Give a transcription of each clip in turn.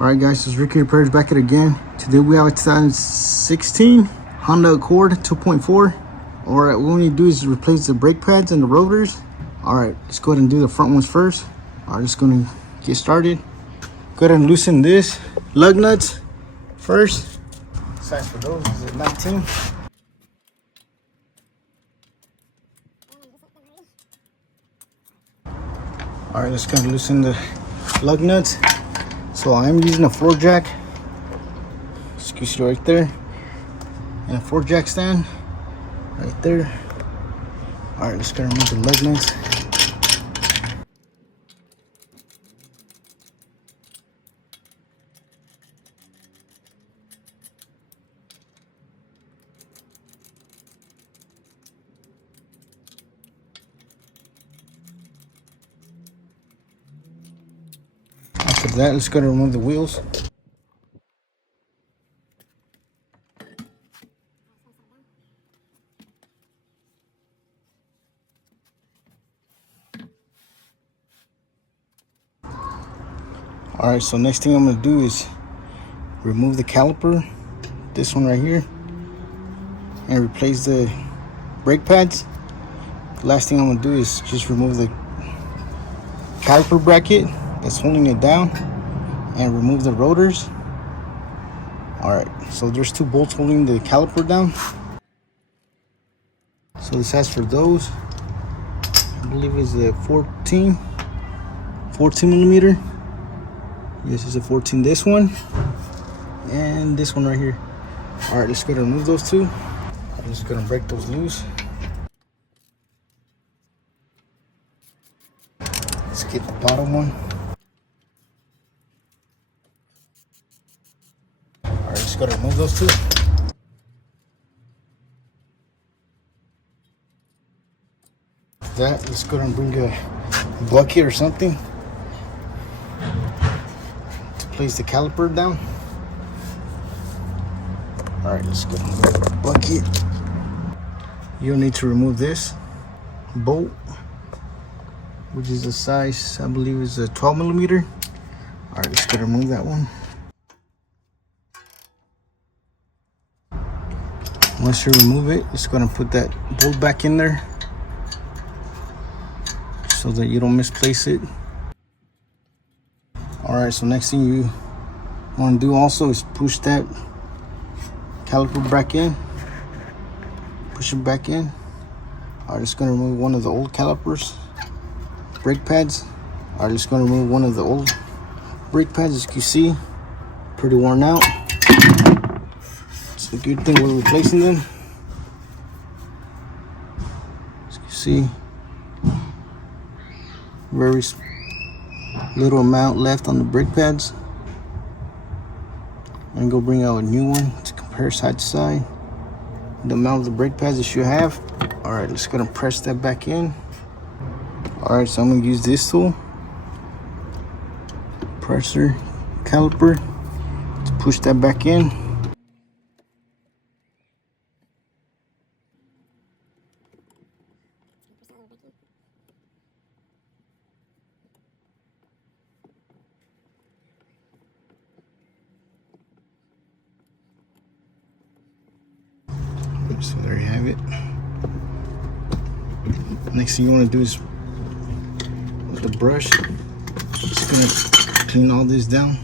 Alright guys, it's Ricky Repairs back at it again. Today we have a 2016 Honda Accord 2.4. Alright, what we need to do is replace the brake pads and the rotors. Alright, let's go ahead and do the front ones first. Alright, just gonna get started. Go ahead and loosen this lug nuts first. Size for those is at 19. Alright, let's go loosen the lug nuts. So I'm using a 4-jack, as you can see right there, and a 4-jack stand right there. Alright, let's go remove the lug nuts. After that, let's go to remove the wheels. Alright, so next thing I'm going to do is remove the caliper, this one right here, and replace the brake pads. The last thing I'm going to do is just remove the caliper bracket that's holding it down and remove the rotors. Alright, so there's 2 bolts holding the caliper down. So this has for those, I believe it's a 14 millimeter. This is a 14, this one, and this one right here. Alright, let's go to remove those 2. I'm just gonna break those loose. Let's get the bottom one. Alright, just gotta remove those 2. That, let's go and bring a bucket or something to place the caliper down. Alright, let's go and move the bucket. You'll need to remove this bolt, which is the size, I believe is a 12 millimeter. Alright, let's go remove that one. Once you remove it, let's go and put that bolt back in there so that you don't misplace it. Alright, so next thing you want to do also is push that caliper back in. Push it back in. Alright, just going to remove one of the old calipers, brake pads. Alright, just going to remove one of the old brake pads. As you can see, pretty worn out. It's a good thing we're replacing them. As you can see, very little amount left on the brake pads. I'm gonna go bring out a new one to compare side to side the amount of the brake pads that you have. All right, let's gonna press that back in. All right, so I'm gonna use this tool, pressure caliper, to push that back in. So there you have it. Next thing you want to do is with the brush, just gonna clean all this down.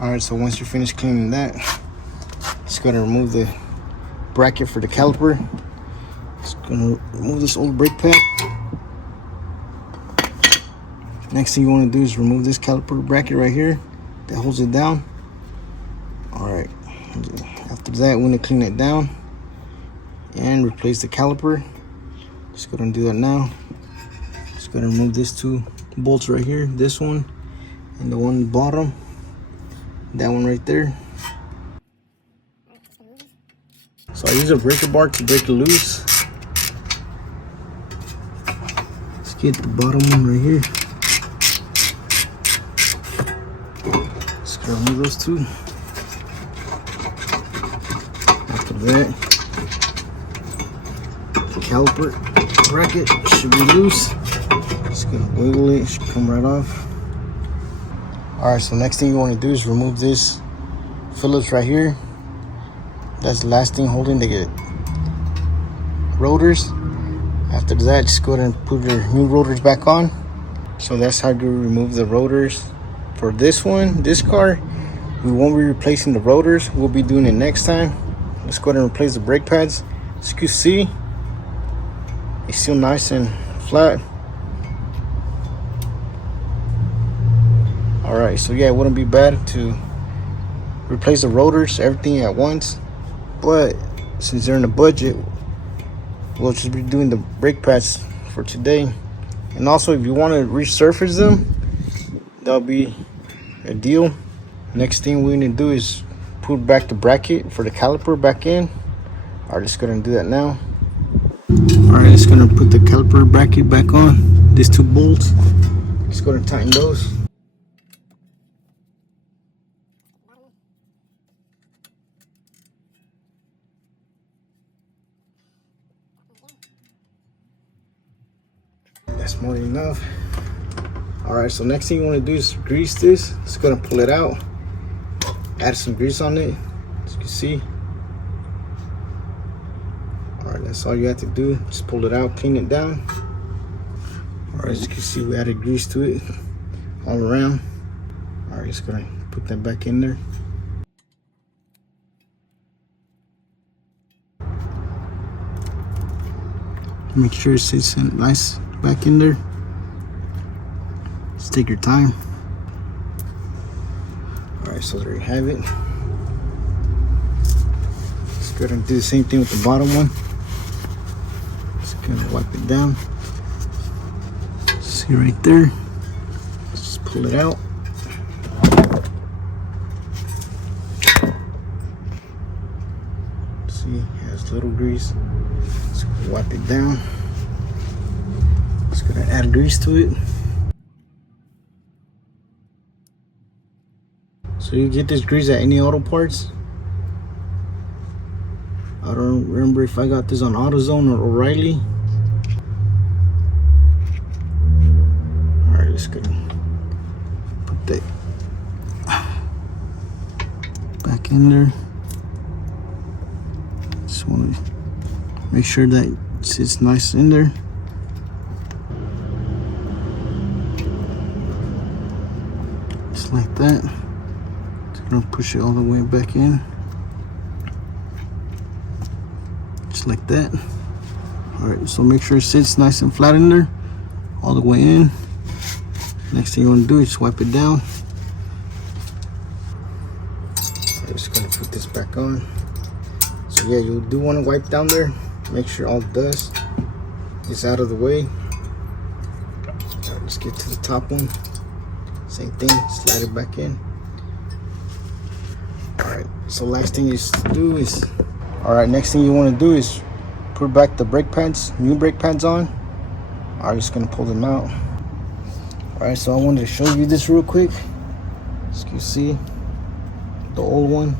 Alright, so once you're finished cleaning that, just gotta remove the bracket for the caliper. Just gonna remove this old brake pad. Next thing you want to do is remove this caliper bracket right here that holds it down. All right, after After that, we're gonna clean it down and replace the caliper. Just go ahead and do that now. Just go ahead and remove these two bolts right here, this one and the one on the bottom, that one right there. So I use a breaker bar to break it loose. Let's get the bottom one right here. Just gonna remove those two. After that, the caliper bracket should be loose. Just gonna wiggle it, it should come right off. Alright, so next thing you want to do is remove this Phillips right here. That's the last thing holding the rotors. After that, just go ahead and put your new rotors back on. So that's how you remove the rotors for this one, this car. We won't be replacing the rotors. We'll be doing it next time. Let's go ahead and replace the brake pads. As you can see, it's still nice and flat. Alright, so yeah, it wouldn't be bad to replace the rotors, everything at once. But since they're in the budget, we'll just be doing the brake pads for today. And also, if you want to resurface them, that'll be a deal. Next thing we're going to do is put back the bracket for the caliper back in. Alright, let's go ahead and do that now. Alright, let's go ahead and put the caliper bracket back on. These two bolts. Let's go ahead and tighten those. That's more than enough. Alright, so next thing you want to do is grease this. Just gonna pull it out, add some grease on it, as you can see. Alright, that's all you have to do. Just pull it out, clean it down. Alright, as you can see, we added grease to it all around. Alright, just gonna put that back in there. Make sure it sits nice back in there. Just take your time. Alright, so there you have it. Let's go ahead and do the same thing with the bottom one. Just gonna wipe it down. See right there. Let's just pull it out. See, it has little grease. Let's wipe it down. Just gonna add grease to it. So you get this grease at any auto parts. I don't remember if I got this on AutoZone or O'Reilly. Alright, let's go put that back in there. Just want to make sure that it sits nice in there. Just like that. Gonna push it all the way back in, just like that. All right, so make sure it sits nice and flat in there, all the way in. Next thing you want to do is just wipe it down. I'm just gonna put this back on. So yeah, you do want to wipe down there. Make sure all the dust is out of the way. All right, let's get to the top one. Same thing, slide it back in. Alright, so last thing is to do is, alright, next thing you want to do is put back the brake pads, new brake pads on. Alright, just gonna pull them out. Alright, so I wanted to show you this real quick. As you can see, the old one,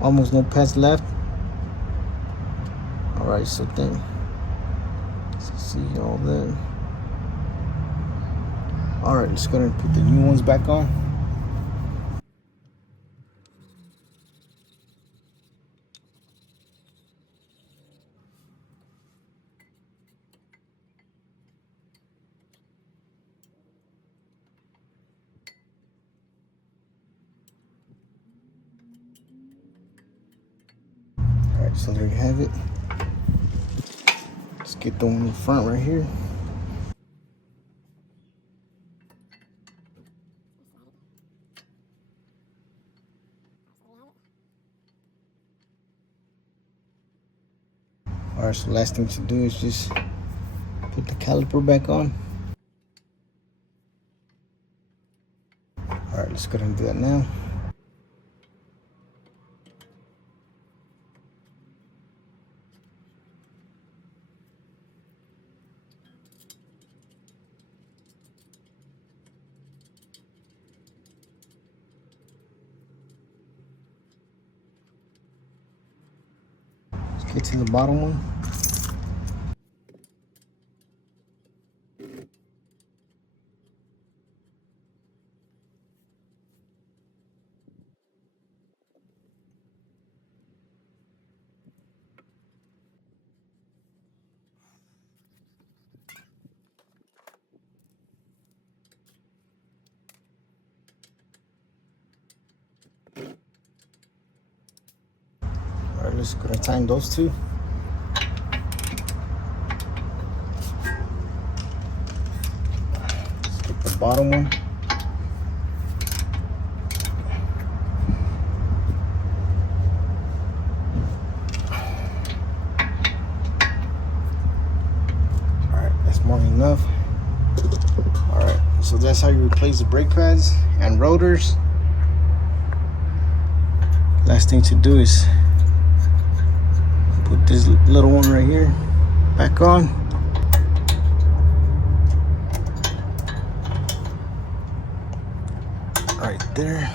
almost no pads left. Alright, so then, see all that. Alright, just gonna put the new ones back on. Alright, so there you have it. Let's get the one in the front right here. Alright, so last thing to do is just put the caliper back on. Alright, let's go ahead and do that now. Let's get to the bottom one. Alright, let's go and tighten those two. Let's get the bottom one. Alright, that's more than enough. Alright, so that's how you replace the brake pads and rotors. Last thing to do is put this little one right here back on. Right there.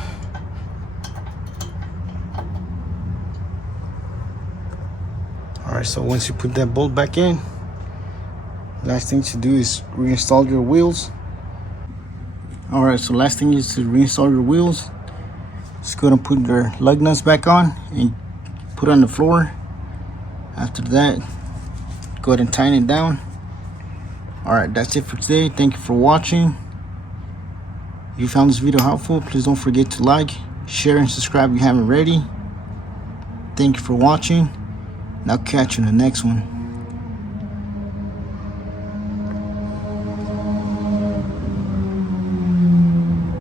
Alright, so once you put that bolt back in, last thing to do is reinstall your wheels. Alright, so last thing is to reinstall your wheels. Just go and put your lug nuts back on and put it on the floor. After that, go ahead and tighten it down. Alright, that's it for today. Thank you for watching. If you found this video helpful, please don't forget to like, share, and subscribe if you haven't already. Thank you for watching, and I'll catch you in the next one.